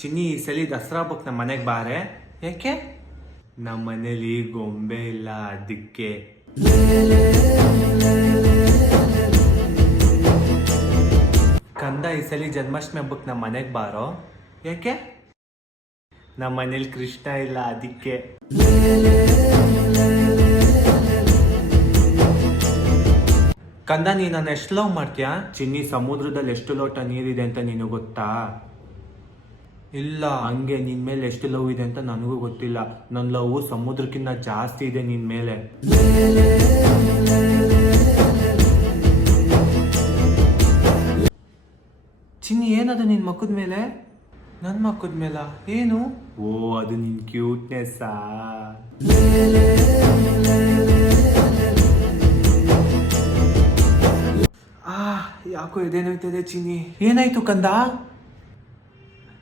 ಚಿನ್ನಿ ಈ ಸಲ ದಸರಾ ಹಬ್ಬಕ್ಕೆ ನಮ್ಮ ಮನೆಗೆ ಬಾರೆ. ಯಾಕೆ? ನಮ್ಮ ಮನೇಲಿ ಗೊಂಬೆ ಇಲ್ಲ, ಅದಕ್ಕೆ. ಕಂದ ಈ ಸಲ ಜನ್ಮಾಷ್ಟಮಿ ಹಬ್ಬಕ್ಕೆ ನಮ್ಮ ಮನೆಗೆ ಬಾರೋ. ಯಾಕೆ? ನಮ್ಮ ಮನೇಲಿ ಕೃಷ್ಣ ಇಲ್ಲ, ಅದಕ್ಕೆ. ಕಂದ ನೀ ನಾನು ಎಷ್ಟು ಲವ್ ಮಾಡ್ತೀಯಾ? ಚಿನ್ನಿ, ಸಮುದ್ರದಲ್ಲಿ ಎಷ್ಟು ಲೋಟ ನೀರಿದೆ ಅಂತ ನೀನು ಗೊತ್ತಾ? ಇಲ್ಲ, ಹಂಗೆ ನಿನ್ ಮೇಲೆ ಎಷ್ಟು ಲವ್ ಇದೆ ಅಂತ ನನಗೂ ಗೊತ್ತಿಲ್ಲ. ನನ್ನ ಲವ್ ಸಮುದ್ರಕ್ಕಿಂತ ಜಾಸ್ತಿ ಇದೆ ನಿನ್ ಮೇಲೆ. ಚಿನ್ನಿ, ಏನದು ನಿನ್ ಮಕ್ಕದ ಮೇಲೆ? ನನ್ನ ಮಕ್ಕದ ಮೇಲ ಏನು? ಓ, ಅದು ನಿನ್ ಕ್ಯೂಟ್ನೆಸ್ಸಾ? ಯಾಕೋ ಎದೇನೋಯ್ತದೆ ಚಿನ್ನಿ. ಏನಾಯ್ತು ಕಂದ?